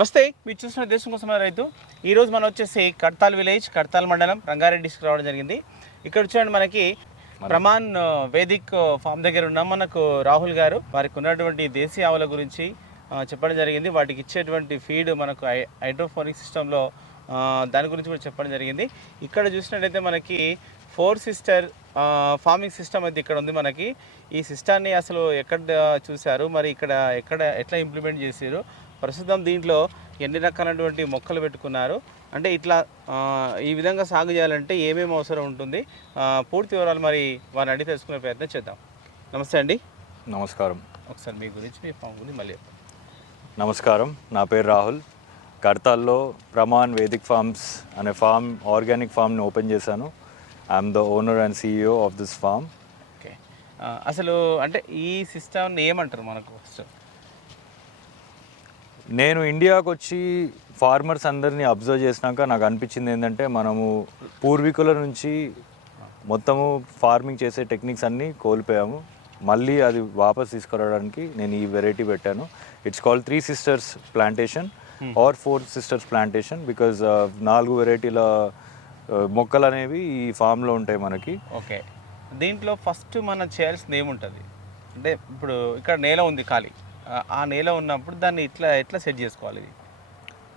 నమస్తే, మీరు చూసిన దేశం కోసం రైతు. ఈరోజు మనం వచ్చేసి కడ్తాల్ విలేజ్, కడ్తాల్ మండలం, రంగారెడ్డి డిస్ట్రిక్ట్ రావడం జరిగింది. ఇక్కడ చూడండి మనకి ప్రమాణ్ వేదిక్ ఫామ్ దగ్గర ఉన్నాం. మనకు రాహుల్ గారు వారికి ఉన్నటువంటి దేశీ ఆవుల గురించి చెప్పడం జరిగింది. వాటికి ఇచ్చేటువంటి ఫీడ్ మనకు హైడ్రోఫోనిక్ సిస్టంలో దాని గురించి కూడా చెప్పడం జరిగింది. ఇక్కడ చూసినట్టయితే మనకి 4 సిస్టర్ ఫార్మింగ్ సిస్టమ్ అయితే ఇక్కడ ఉంది. మనకి ఈ సిస్టాన్ని అసలు ఎక్కడ చూశారు, మరి ఇక్కడ ఎట్లా ఇంప్లిమెంట్ చేశారు, ప్రస్తుతం దీంట్లో ఎన్ని రకాలైనటువంటి మొక్కలు పెట్టుకున్నారు, అంటే ఇట్లా ఈ విధంగా సాగు చేయాలంటే ఏమేమి అవసరం ఉంటుంది, పూర్తి వివరాలు మరి వారిని అడిగి తెలుసుకునే ప్రయత్నం చేద్దాం. నమస్తే అండి. నమస్కారం. ఒకసారి మీ గురించి, మీ ఫామ్ గురించి మళ్ళీ చెప్పండి. నమస్కారం, నా పేరు రాహుల్. కడ్తాల్లో ప్రమాణ్ వేదిక్ ఫార్మ్స్ అనే ఆర్గానిక్ ఫామ్ని ఓపెన్ చేశాను. I'm the owner and CEO of this farm. Okay, అసలు అంటే ఈ సిస్టమ్ని ఏమంటారు మనకు? నేను ఇండియాకు వచ్చి ఫార్మర్స్ అందరినీ అబ్జర్వ్ చేసినాక నాకు అనిపించింది ఏంటంటే, మనము పూర్వీకుల నుంచి మొత్తము ఫార్మింగ్ చేసే టెక్నిక్స్ అన్నీ కోల్పోయాము. మళ్ళీ అది వాపస్ తీసుకురావడానికి నేను ఈ వెరైటీ పెట్టాను. It's called 3 sisters plantation or 4 sisters plantation, because 4 వెరైటీల మొక్కలు అనేవి ఈ ఫామ్లో ఉంటాయి మనకి. ఓకే, దీంట్లో ఫస్ట్ మనం చేయాల్సింది ఏముంటుంది అంటే, ఇప్పుడు ఇక్కడ నేల ఉంది ఖాళీ, ఆ నేల ఉన్నప్పుడు దాన్ని ఎట్లా సెట్ చేసుకోవాలి?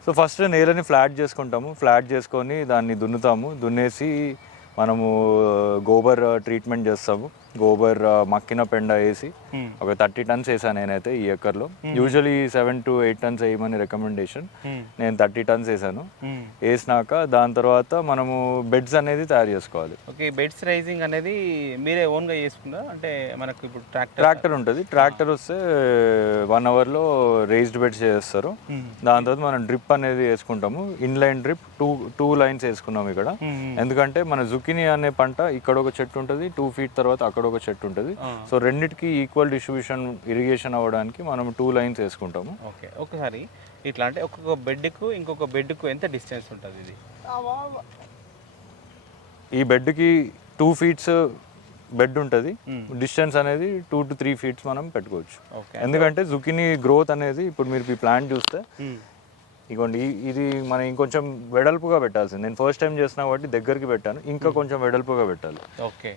సో ఫస్ట్ నేలని ఫ్లాట్ చేసుకుంటాము. ఫ్లాట్ చేసుకొని దాన్ని దున్నేసి మనము గోబర్ ట్రీట్మెంట్ చేస్తాము. గోబర్ మక్కిన పెండ వేసి ఒక 30 tons వేసాను నేనైతే ఈ ఎకర్లో. యూజువలీ 7 to 8 tons వేయమని రికమెండేషన్. నేను 30 tons వేసాను. వేసినాక దాని తర్వాత మనము బెడ్స్ అనేది తయారు చేసుకోవాలి. ఓకే, బెడ్స్ రైజింగ్ అనేది మీరే ఓన్గా చేసుకున్నారా? అంటే మనకు ఇప్పుడు ట్రాక్టర్ ఉంటుంది. ట్రాక్టర్ వస్తే 1 hourలో రేస్డ్ బెడ్స్ చేస్తారు. దాని తర్వాత మనం డ్రిప్ అనేది వేసుకుంటాము. ఇన్లైన్ డ్రిప్ 2 lines వేసుకున్నాము ఇక్కడ. ఎందుకంటే మన జుకినీ అనే పంట ఇక్కడ ఒక చెట్టు ఉంటుంది, 2 feet తర్వాత అక్కడ ఒక చెట్టు ఉంటుంది. సో రెండిటికి ఈక్వల్ డిస్ట్రిబ్యూషన్ ఇరిగేషన్ అవ్వడానికి మనం 2 lines వేసుకుంటాము. ఓకే, ఒకసారి ఇట్లా అంటే ఒక్కొక్క బెడ్కు ఇంకొక బెడ్కు ఎంత డిస్టెన్స్ ఉంటుంది? ఇది ఈ బెడ్కి 2 feet బెడ్ ఉంటుంది. డిస్టెన్స్ అనేది 2 to 3 feet మనం పెట్టుకోవచ్చు. ఎందుకంటే జుకినీ గ్రోత్ అనేది ఇప్పుడు మీరు ఈ ప్లాంట్ చూస్తే ఇగోండి, ఇది మనం ఇంకొంచెం వెడల్పుగా పెట్టాల్సింది. నేను ఫస్ట్ టైం చేసిన కాబట్టి దగ్గరికి పెట్టాను, ఇంకా కొంచెం వెడల్పుగా పెట్టాలి.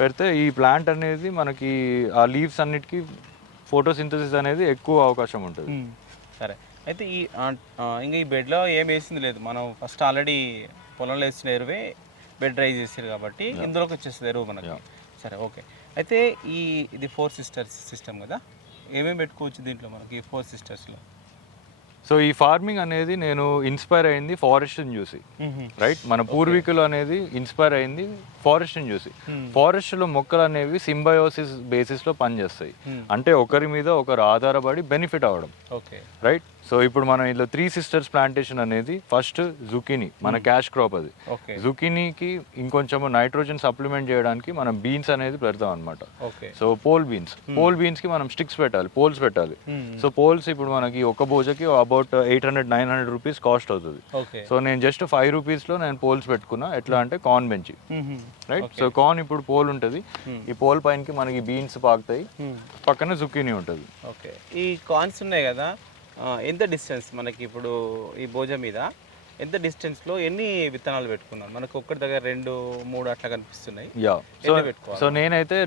పెడితే ఈ ప్లాంట్ అనేది మనకి ఆ లీవ్స్ అన్నిటికీ ఫోటోసింథసిస్ అనేది ఎక్కువ అవకాశం ఉంటుంది. సరే, అయితే ఇంకా ఈ బెడ్లో ఏం వేసింది లేదు, మనం ఫస్ట్ ఆల్రెడీ పొలంలో వేసిన ఎరువే బెడ్ రైజ్ చేసారు కాబట్టి ఇందులోకి వచ్చేస్తుంది ఎరువు మనకి. సరే, ఓకే. అయితే ఇది 4 sisters సిస్టమ్ కదా, ఏమేమి పెట్టుకోవచ్చు దీంట్లో మనకి 4 sistersలో? సో ఈ ఫార్మింగ్ అనేది నేను ఇన్స్పైర్ అయింది ఫారెస్ట్ని చూసి, రైట్? మన పూర్వీకులు అనేది ఇన్స్పైర్ అయింది ఫారెస్ట్ని చూసి. ఫారెస్ట్లో మొక్కలు అనేవి సింబయోసిస్ బేసిస్లో పనిచేస్తాయి. అంటే ఒకరి మీద ఒకరు ఆధారపడి బెనిఫిట్ అవ్వడం, రైట్? సో ఇప్పుడు మనం ఇలా 3 sisters ప్లాంటేషన్ అనేది ఫస్ట్ జుకినీ, మన క్యాష్ క్రాప్. అది జుకినీకి ఇంకొంచెం నైట్రోజన్ సప్లిమెంట్ చేయడానికి మనం బీన్స్ అనేది పెడతాం అనమాట. సో పోల్ బీన్స్ కి మనం స్టిక్స్ పెట్టాలి, పోల్స్ పెట్టాలి. సో పోల్స్ ఇప్పుడు మనకి ఒక బోజకి అబౌట్ 800-900 రూపీస్ కాస్ట్ అవుతుంది. సో నేను జస్ట్ 5 రూపీస్లో నేను పోల్స్ పెట్టుకున్నా. ఎట్లా అంటే corn bench, right? So corn ఇప్పుడు పోల్ ఉంటుంది, ఈ పోల్ పైనకి మనకి బీన్స్ పాకుతాయి, పక్కన జుకినీ ఉంటుంది. ఓకే, ఈ కార్న్స్ ఉన్నాయి కదా, ఎంత డిస్టెన్స్ మనకి ఇప్పుడు ఈ భోజ మీద ఎంత డిస్టెన్స్లో ఎన్ని విత్తనాలు పెట్టుకున్నాను? మనకు ఒక్కటి దగ్గర 2-3 అట్లా కనిపిస్తున్నాయి. సో నేనైతే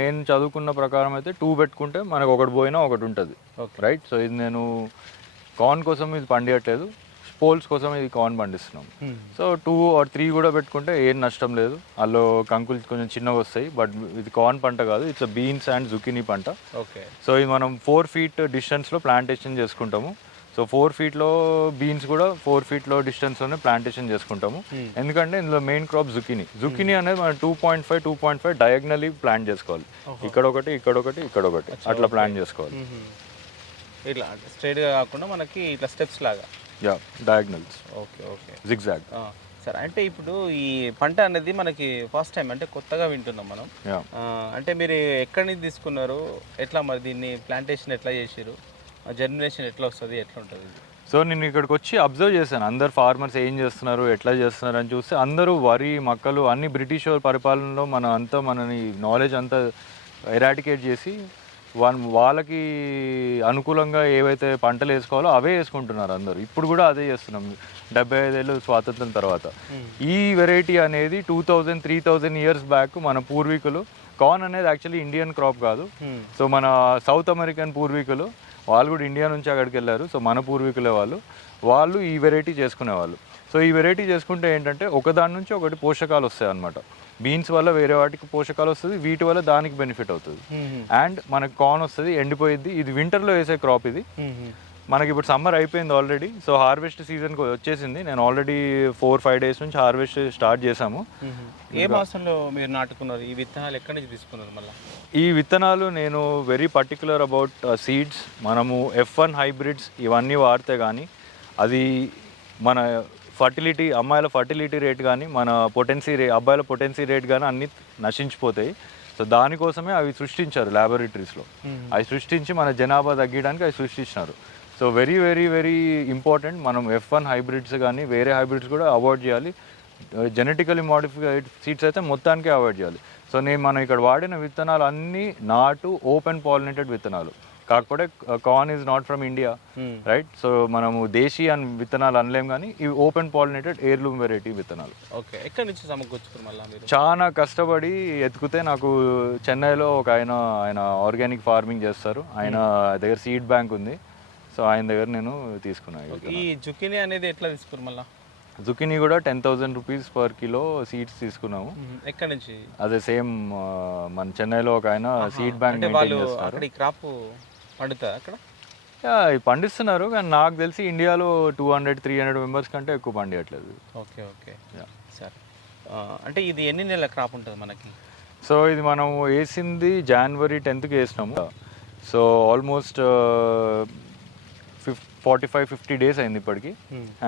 నేను చదువుకున్న ప్రకారం అయితే 2 పెట్టుకుంటే మనకు ఒకటి పోయినా ఒకటి ఉంటుంది, రైట్? సో ఇది నేను కార్న్ కోసం ఇది పండియట్లేదు, పోల్స్ కోసం ఇది కార్న్ పండిస్తున్నాం. సో 2 or 3 కూడా పెట్టుకుంటే ఏం నష్టం లేదు. అందులో కంకులు కొంచెం చిన్నగా వస్తాయి, బట్ ఇది కార్న్ పంట కాదు, ఇట్స్ బీన్స్ అండ్ జుకినీ పంట. సో ఇది మనం 4 feet డిస్టెన్స్లో ప్లాంటేషన్ చేసుకుంటాము. సో 4 feetలో బీన్స్ కూడా 4 feetలో డిస్టెన్స్లోనే ప్లాంటేషన్ చేసుకుంటాము. ఎందుకంటే ఇందులో మెయిన్ క్రాప్ జుకినీ అనేది మనం 2.5 డయాగ్నలీ ప్లాంట్ చేసుకోవాలి. ఇక్కడ ఒకటి అట్లా ప్లాంట్ చేసుకోవాలి. ఇట్లా స్ట్రైట్గా కాకుండా మనకి ఇట్లా స్టెప్స్ లాగా, డయాగ్నల్స్. Okay, zigzag. సరే, అంటే ఇప్పుడు ఈ పంట అనేది మనకి ఫస్ట్ టైం అంటే కొత్తగా వింటున్నాం మనం. అంటే మీరు ఎక్కడి నుంచి తీసుకున్నారు, ఎట్లా మరి దీన్ని ప్లాంటేషన్ ఎట్లా చేసారు, జర్మినేషన్ ఎట్లా వస్తుంది, ఎట్లా ఉంటుంది? సో నేను ఇక్కడికి వచ్చి అబ్జర్వ్ చేశాను అందరు ఫార్మర్స్ ఏం చేస్తున్నారు, ఎట్లా చేస్తున్నారు అని చూస్తే అందరూ వరి మొక్కలు అన్ని బ్రిటిష్ పరిపాలనలో మనని నాలెడ్జ్ అంతా ఎరాడికేట్ చేసి వాళ్ళకి అనుకూలంగా ఏవైతే పంటలు వేసుకోవాలో అవే వేసుకుంటున్నారు అందరూ. ఇప్పుడు కూడా అదే చేస్తున్నాం 75 ఏళ్ళు స్వాతంత్రం తర్వాత. ఈ వెరైటీ అనేది 2000-3000 ఇయర్స్ బ్యాక్ మన పూర్వీకులు, కార్న్ అనేది యాక్చువల్లీ ఇండియన్ క్రాప్ కాదు. సో మన సౌత్ అమెరికన్ పూర్వీకులు వాళ్ళు కూడా ఇండియా నుంచి అక్కడికి వెళ్ళారు. సో మన పూర్వీకులే వాళ్ళు ఈ వెరైటీ చేసుకునేవాళ్ళు. సో ఈ వెరైటీ చేసుకుంటే ఏంటంటే ఒకదాని నుంచి ఒకటి పోషకాలు వస్తాయి అన్నమాట. బీన్స్ వల్ల వేరే వాటికి పోషకాలు వస్తుంది, వీటి వల్ల దానికి బెనిఫిట్ అవుతుంది. అండ్ మనకు కార్న్ వస్తుంది, ఎండిపోయిద్ది. ఇది వింటర్లో వేసే క్రాప్ ఇది. మనకి ఇప్పుడు సమ్మర్ అయిపోయింది ఆల్రెడీ. సో హార్వెస్ట్ సీజన్కి వచ్చేసింది. నేను ఆల్రెడీ 4-5 డేస్ నుంచి హార్వెస్ట్ స్టార్ట్ చేశాము. ఏ మాసంలో మీరు నాటుకున్నారు ఈ విత్తనాలు? ఎక్కడి నుంచి తీసుకున్నారు మళ్ళీ? ఈ విత్తనాలు నేను వెరీ పర్టికులర్ అబౌట్ సీడ్స్. మనము F1 హైబ్రిడ్స్ ఇవన్నీ వాడితే కానీ అది మన ఫర్టిలిటీ, అమ్మాయిల ఫర్టిలిటీ రేట్ కానీ మన అబ్బాయిల పొటెన్సీ రేట్ కానీ అన్నీ నశించిపోతాయి. సో దానికోసమే అవి సృష్టించారు ల్యాబొరేటరీస్లో. అవి సృష్టించి మన జనాభా తగ్గడానికి అవి సృష్టించినారు. So very very very important. మనం F1 హైబ్రిడ్స్ కానీ వేరే హైబ్రిడ్స్ కూడా అవాయిడ్ చేయాలి. జెనెటికలీ మాడిఫైడ్ సీడ్స్ అయితే మొత్తానికే అవాయిడ్ చేయాలి. సో మనం ఇక్కడ వాడిన విత్తనాలు అన్నీ నాటు ఓపెన్ పాలినేటెడ్ విత్తనాలు. కాకపోతే corn is not from India, right? So మనము దేశీ అని విత్తనాలు అనలేం, కానీ ఇవి ఓపెన్ పాలినేటెడ్ ఎయిర్లూమ్ వెరైటీ విత్తనాలు. ఓకే, ఎక్కడి నుంచి సమకూర్చుకున్నారు మళ్ళీ మీరు? చాలా కష్టపడి ఎత్తుకుతే నాకు చెన్నైలో ఒక ఆయన ఆర్గానిక్ ఫార్మింగ్ చేస్తారు. ఆయన దగ్గర సీడ్ బ్యాంక్ ఉంది. సో ఆయన దగ్గర నేను తీసుకున్నాను. ఈ జుకినీ అనేది ఎట్లా తీసుకున్నారు మళ్ళీ? జుకినీ కూడా 10,000 రూపీస్ పర్ కిలో సీడ్స్ తీసుకున్నాము. ఎక్కడి నుంచి? అదే సేమ్ మన చెన్నైలో ఒక ఆయన సీడ్ బ్యాంక్ అక్కడ ఈ క్రాప్ పండుతా అక్కడ? పండిస్తున్నారు, కానీ నాకు తెలిసి ఇండియాలో 200-300 మెంబర్స్ కంటే ఎక్కువ పండియట్లేదు. Okay okay sir. అంటే ఇది ఎన్ని నెలల క్రాప్ ఉంటుంది మనకి? సో ఇది మనం వేసింది January 10th వేసినాము. సో ఆల్మోస్ట్ 45-50 డేస్ అయింది ఇప్పటికి.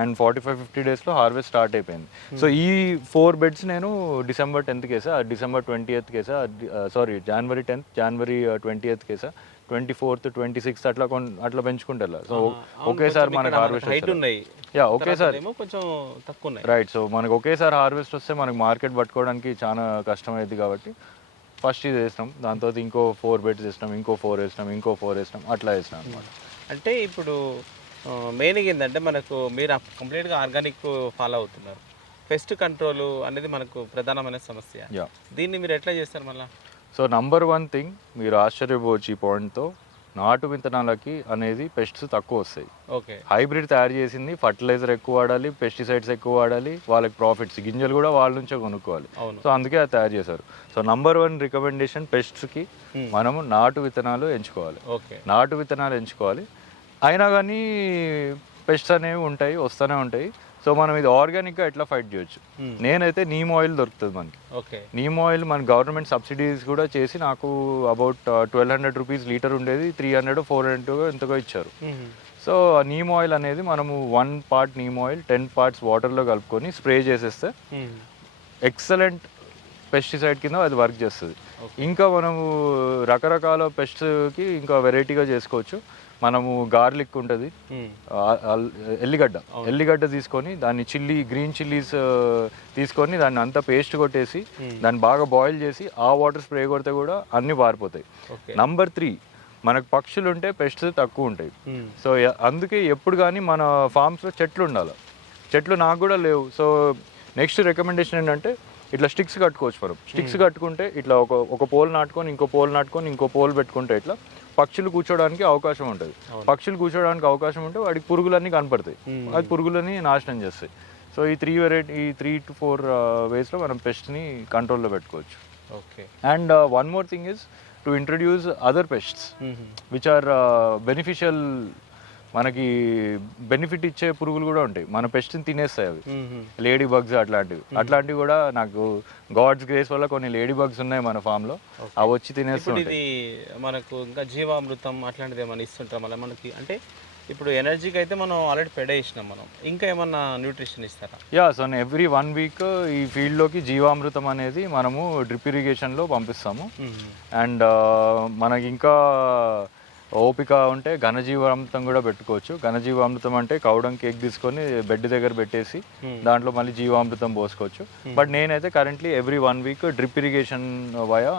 అండ్ 45-50 డేస్లో హార్వెస్ట్ స్టార్ట్ అయిపోయింది. సో ఈ 4 బెడ్స్ నేను December 10th వేసా, December 20th వేసా, January 10th, January 20th వేసా, 24th, 26th అట్లా పెంచుకుంటా. సో ఒకేసారి మనకు హార్వెస్ట్ ఒకేసారి కొంచెం తక్కువ ఉన్నాయి, రైట్? సో మనకు ఒకేసారి హార్వెస్ట్ వస్తే మనకు మార్కెట్ పట్టుకోవడానికి చాలా కష్టం అయింది. కాబట్టి ఫస్ట్ ఇది వేసినాం, దాని తర్వాత ఇంకో 4 బెడ్స్ వేసినాం, ఇంకో 4 వేసినాం, ఇంకో 4 వేసినాం, అట్లా వేసినాం అనమాట. అంటే ఇప్పుడు మెయిన్గా ఏంటంటే మనకు మీరు కంప్లీట్గా ఆర్గానిక్ ఫాలో అవుతున్నారు. పెస్ట్ కంట్రోల్ అనేది మనకు ప్రధానమైన సమస్య. దీన్ని మీరు ఎట్లా చేస్తారు మళ్ళీ? సో నంబర్ 1 థింగ్, మీరు ఆశ్చర్యపోవచ్చు ఈ పాయింట్తో, నాటు విత్తనాలకి అనేది పెస్ట్స్ తక్కువ వస్తాయి. ఓకే, హైబ్రిడ్ తయారు చేసింది ఫర్టిలైజర్ ఎక్కువ వాడాలి, పెస్టిసైడ్స్ ఎక్కువ వాడాలి, వాళ్ళకి ప్రాఫిట్స్, గింజలు కూడా వాళ్ళ నుంచే కొనుక్కోవాలి. సో అందుకే అది తయారు చేశారు. సో నంబర్ 1 రికమెండేషన్ పెస్ట్స్కి మనము నాటు విత్తనాలు ఎంచుకోవాలి. నాటు విత్తనాలు ఎంచుకోవాలి. అయినా కానీ పెస్ట్స్ అనేవి ఉంటాయి, వస్తూనే ఉంటాయి. సో మనం ఇది ఆర్గానిక్గా ఎట్లా ఫైట్ చేయొచ్చు? నేనైతే నీమ్ ఆయిల్ దొరుకుతుంది మనకి. నీమ్ ఆయిల్ మన గవర్నమెంట్ సబ్సిడీస్ కూడా చేసి నాకు అబౌట్ 1200 రూపీస్ లీటర్ ఉండేది, 300-400 ఎంతగా ఇచ్చారు. సో నీమ్ ఆయిల్ అనేది మనము 1 part నీమ్ ఆయిల్ 10 parts వాటర్లో కలుపుకొని స్ప్రే చేసేస్తే ఎక్సలెంట్ పెస్టిసైడ్ కింద అది వర్క్ చేస్తుంది. ఇంకా మనము రకరకాల పెస్ట్కి వెరైటీగా చేసుకోవచ్చు. మనము గార్లిక్ ఉంటుంది, ఎల్లిగడ్డ తీసుకొని దాన్ని గ్రీన్ చిల్లీస్ తీసుకొని దాన్ని అంతా పేస్ట్ కొట్టేసి దాన్ని బాగా బాయిల్ చేసి ఆ వాటర్ స్ప్రే కొడితే కూడా అన్నీ పారిపోతాయి. నంబర్ 3, మనకు పక్షులు ఉంటే పెస్ట్స్ తక్కువ ఉంటాయి. సో అందుకే ఎప్పుడు కానీ మన ఫామ్స్లో చెట్లు ఉండాలి. చెట్లు నాకు కూడా లేవు. సో నెక్స్ట్ రికమెండేషన్ ఏంటంటే ఇట్లా స్టిక్స్ కట్టుకోవచ్చు. మనం స్టిక్స్ కట్టుకుంటే ఇట్లా ఒక పోల్ నాటుకొని ఇంకో పోల్ నాటుకొని ఇంకో పోల్ పెట్టుకుంటే ఇట్లా పక్షులు కూర్చోడానికి అవకాశం ఉంటుంది. పక్షులు కూర్చోడానికి అవకాశం ఉంటే వాటికి పురుగులన్నీ కనపడతాయి, అది పురుగులని నాశనం చేస్తాయి. సో ఈ 3 to 4 వేస్లో మనం పెస్ట్ని కంట్రోల్లో పెట్టుకోవచ్చు. And one more thing is to introduce other pests which are beneficial. మనకి బెనిఫిట్ ఇచ్చే పురుగులు కూడా ఉంటాయి, మన పెస్ట్ని తినేస్తాయి అవి. లేడీ బగ్స్ అట్లాంటివి కూడా నాకు గాడ్స్ గ్రేస్ వల్ల కొన్ని లేడీ బగ్స్ ఉన్నాయి మన ఫామ్లో, అవి వచ్చి తినేస్తాయి. ఇది మనకు ఇంకా జీవామృతం అట్లాంటిది ఏమైనా ఇస్తుంటాం మళ్ళీ మనకి? అంటే ఇప్పుడు ఎనర్జీకి అయితే మనం ఆల్రెడీ పెడ ఇచ్చినాం, మనం ఇంకా ఏమన్నా న్యూట్రిషన్ ఇస్తారా? సో ఎవ్రీ 1 week ఈ ఫీల్డ్లోకి జీవామృతం అనేది మనము డ్రిప్ ఇరిగేషన్లో పంపిస్తాము. అండ్ మనకి ఇంకా ఓపిక ఉంటే ఘనజీవామృతం కూడా పెట్టుకోవచ్చు. ఘనజీవామృతం అంటే కౌడం కేక్ తీసుకొని బెడ్ దగ్గర పెట్టేసి దాంట్లో మళ్ళీ జీవామృతం పోసుకోవచ్చు. బట్ నేనైతే currently every 1 week drip irrigation via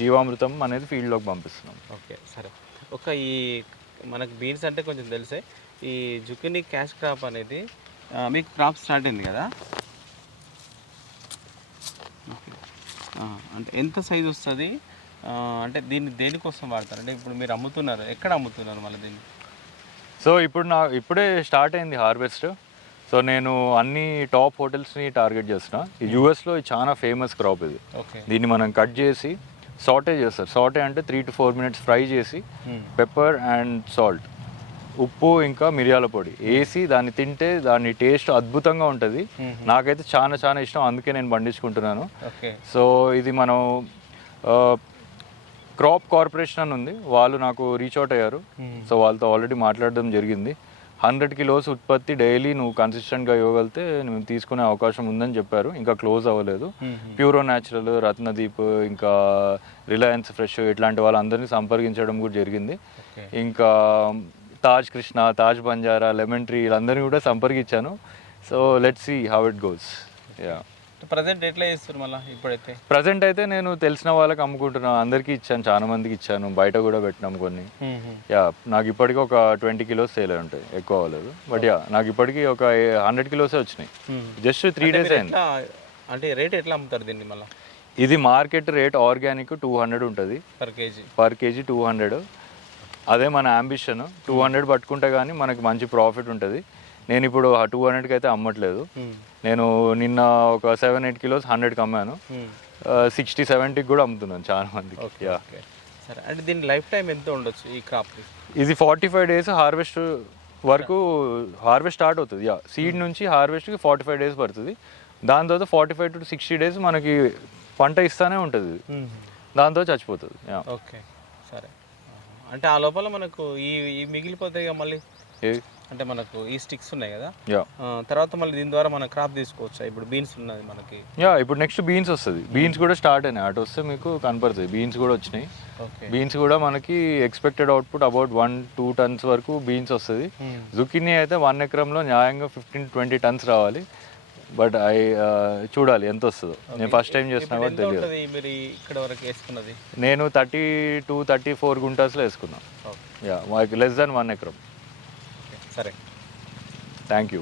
జీవామృతం అనేది ఫీల్డ్లోకి పంపిస్తున్నాం. ఓకే, సరే. ఈ మనకు బీన్స్ అంటే కొంచెం తెలిసే, ఈ జుకినీ క్యాష్ క్రాప్ అనేది మీకు క్రాప్ స్టార్ట్ అయింది కదా, అంటే ఎంత సైజ్ వస్తుంది, అంటే దీన్ని దేనికోసం వాడతారు? అంటే ఇప్పుడు మీరు అమ్ముతున్నారు, ఎక్కడ అమ్ముతున్నారు మళ్ళీ దీన్ని? సో ఇప్పుడే స్టార్ట్ అయింది హార్వెస్ట్. సో నేను అన్ని టాప్ హోటల్స్ని టార్గెట్ చేస్తున్నా. ఈ యూఎస్లో చాలా ఫేమస్ క్రాప్ ఇది. దీన్ని మనం కట్ చేసి సాటే చేస్తారు. సాటే అంటే 3 to 4 minutes ఫ్రై చేసి పెప్పర్ అండ్ సాల్ట్, ఉప్పు ఇంకా మిరియాల పొడి వేసి దాన్ని తింటే దాని టేస్ట్ అద్భుతంగా ఉంటుంది. నాకైతే చాలా ఇష్టం, అందుకే నేను పండించుకుంటున్నాను. సో ఇది మనం క్రాప్ కార్పొరేషన్ అని ఉంది, వాళ్ళు నాకు రీచ్ అవుట్ అయ్యారు. సో వాళ్ళతో ఆల్రెడీ మాట్లాడడం జరిగింది. 100 kilos ఉత్పత్తి డైలీ నువ్వు కన్సిస్టెంట్గా ఇవ్వగలిగితే నువ్వు తీసుకునే అవకాశం ఉందని చెప్పారు. ఇంకా క్లోజ్ అవ్వలేదు. ప్యూరో న్యాచురల్, రత్నదీప్, ఇంకా రిలయన్స్ ఫ్రెష్ ఇట్లాంటి వాళ్ళందరినీ సంప్రదించడం కూడా జరిగింది. ఇంకా తాజ్ కృష్ణ, తాజ్ బంజారా, లెమన్ ట్రీ వీళ్ళందరినీ కూడా సంప్రదించాను. So let's see how it goes. Yeah, present ఎట్లా చేస్తారు మళ్ళీ ఇప్పుడైతే? ప్రజెంట్ అయితే నేను తెలిసిన వాళ్ళకి అమ్ముకుంటున్నాను, అందరికీ ఇచ్చాను, చాలా మందికి ఇచ్చాను, బయట కూడా పెట్టినాం కొన్ని. యా, నాకు ఇప్పటికీ ఒక 20 kilos సేల్ అయి ఉంటాయి, ఎక్కువ అవ్వలేదు. బట్ యా, నాకు ఇప్పటికీ ఒక 100 kilos వచ్చినాయి. జస్ట్ 3 days అయింది. అంటే రేట్ ఎట్లా అమ్ముతారు దీన్ని మళ్ళీ? ఇది మార్కెట్ రేట్ ఆర్గానిక్ 200 ఉంటుంది పర్ కేజీ 200. అదే మన అంబిషన్, 200 పట్టుకుంటే కానీ మనకి మంచి ప్రాఫిట్ ఉంటుంది. నేను ఇప్పుడు 200కి అయితే అమ్మట్లేదు. నేను నిన్న ఒక 7-8 kilos 100కి అమ్మాను. 60-70కి కూడా అమ్ముతున్నాను చాలా మందికి. సరే, అంటే దీని లైఫ్ టైం ఎంత ఉండొచ్చు ఈ క్రాప్? ఇది 45 days హార్వెస్ట్ వరకు హార్వెస్ట్ స్టార్ట్ అవుతుంది. యా, సీడ్ నుంచి హార్వెస్ట్కి 45 days పడుతుంది. దాని తర్వాత 45 to 60 days మనకి పంట ఇస్తానే ఉంటుంది, దాంతో చచ్చిపోతుంది. ఓకే, సరే. అంటే ఆ లోపల మనకు ఈ మిగిలిపోతాయి మళ్ళీ, అంటే మనకు ఈ స్టిక్స్ ఉన్నాయి కదా, తర్వాత మళ్ళీ దీని ద్వారా మనం క్రాప్ తీసుకోవచ్చు. ఇప్పుడు బీన్స్ ఉన్నది మనకి. యా, ఇప్పుడు నెక్స్ట్ బీన్స్ వస్తుంది. బీన్స్ కూడా స్టార్ట్ అయినాయి, అటు వస్తే మీకు కనపడుతుంది. బీన్స్ కూడా వచ్చినాయి. బీన్స్ కూడా మనకి ఎక్స్పెక్టెడ్ అవుట్పుట్ అబౌట్ 1-2 tons వరకు బీన్స్ వస్తుంది. జుకినీ అయితే 1 ఎకరంలో న్యాయంగా 15-20 tons రావాలి. బట్ చూడాలి ఎంత వస్తుందో. నేను ఫస్ట్ టైం చేస్తున్నా కాబట్టి తెలియదు. నేను 32-34 గుంటాస్లో వేసుకున్నాను. యా, లెస్ దాన్ 1 ఎకరం. సరే, థ్యాంక్ యూ.